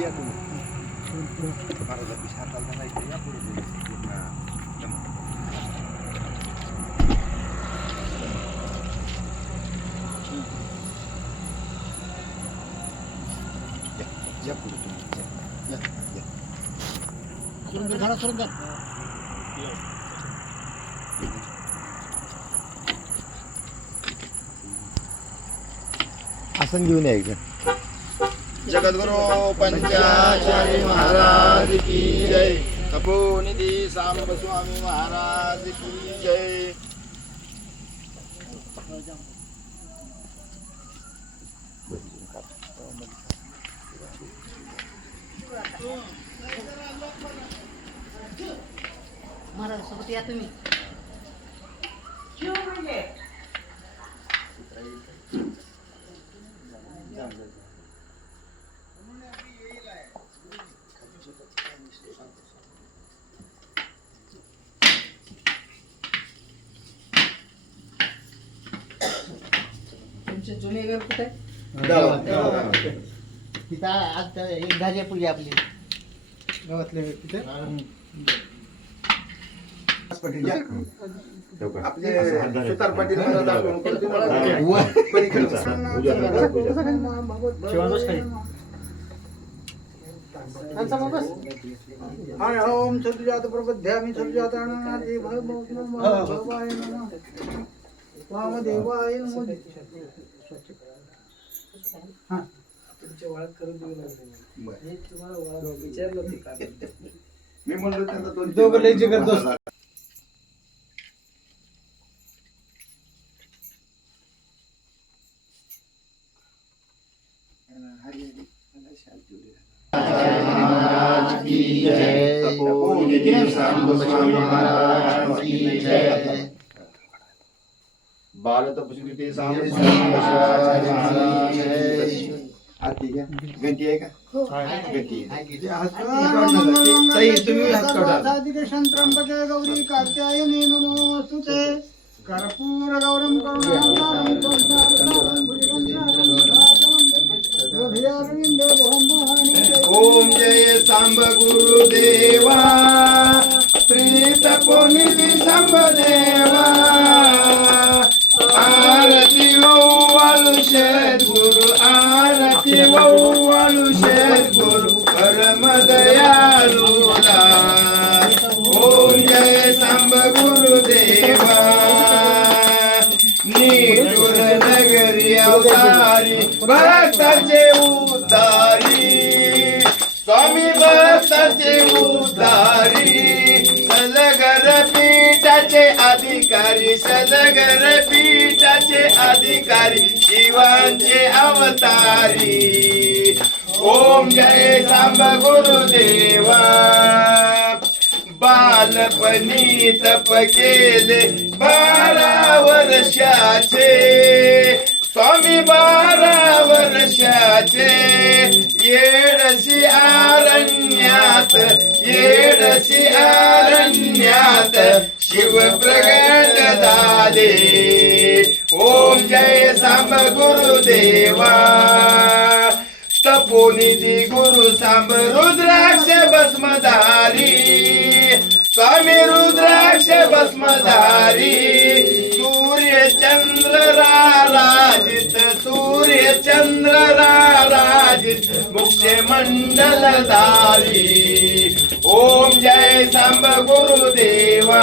या तुम्ही महाराजा पिशा हाताला धरायचं, या पुढे तुम्ही. हा, जमा. या, या पुढे तुम्ही. या, या, या. आसन घेऊन यायचं. जगद्गुरु पंचाचार्य महाराज की जय. तपोनिधी सांब स्वामी महाराज की जय. या तुम्ही. तुमचे जुने घर कुठे तिथं आज एक धाजे पूजा आपली गावातले तिथे आपले सुतार पाटील मला दाखवून. हर ओम सद्जात प्रबध्यामि सद्जात अननादि भगवाय नमः वामदेवाय नमः हा. तुमचे ओळख करून देऊ लागले. मी तुम्हाला ओळख विचारलं ते का? मी म्हणलो त्यांना दोन दोघं लय. महाराज की जय. तपोनिधी सांब स्वामी महाराज की जय. बाल पुष्कृति आहे त्र्यंबके गौरी कात्यायनी नमोस्तुते कर्पूर गौरम ओम जय सांब गुरुदेवा श्री तपोनिधी सांब देवा. ओम जय सांब गुरुदेवा. नीटूर नगरी अवतारी भक्ताचे उद्धारी. स्वामी भक्ताचे उद्धारी सलगर पीठाचे अधिकारी सलगर पीठाचे अधिकारी शिवांचे अवतारी. ओम जय सांब गुरुदेवा. बालपणी तप केले बारा वर्षाचे. स्वामी बारा वर्षाचे. येडसी अरण्यात येडसी अरण्यात शिव प्रगट झाले. ओम जय सांब गुरुदेवा. तपोनिधी गुरु सांब रुद्राक्ष भस्मधारी. स्वामी रुद्राक्ष भस्मधारी सूर्य चंद्र राराजित सूर्य चंद्र राराजित मुख्य मंडलधारी ओम जय सांब गुरुदेवा।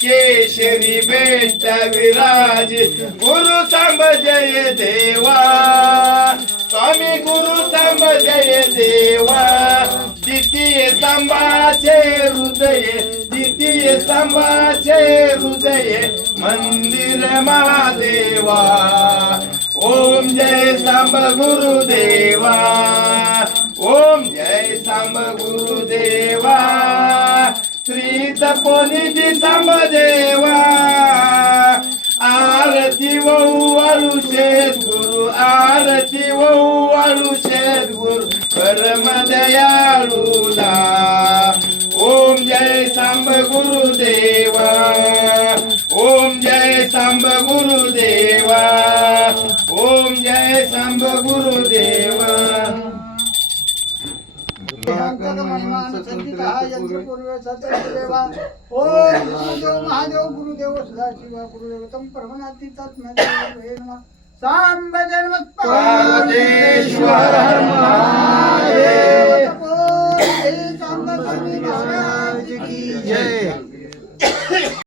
केशरी बेट विराज गुरु सांब जय देवा। स्वामी गुरु सांब जय देवा। द्वितीय सांबाचे हृदय द्वितीय सांबाचे हृदय मंदिर महादेवा. ओम जय सांब गुरुदेवा. ओम जय सांब गुरुदेवा. Shri तपोनिधी Samb Arati wawwalu Sadhguru, Arati wawwalu Sadhguru, Paramadayaluna. Om Jai Sambh Guru Deva. Gurudev Mahadev Gurudev Sadashiv Gurudev तम परमनाथी तत्मदेव सांब जन्म पार्वतीश्वर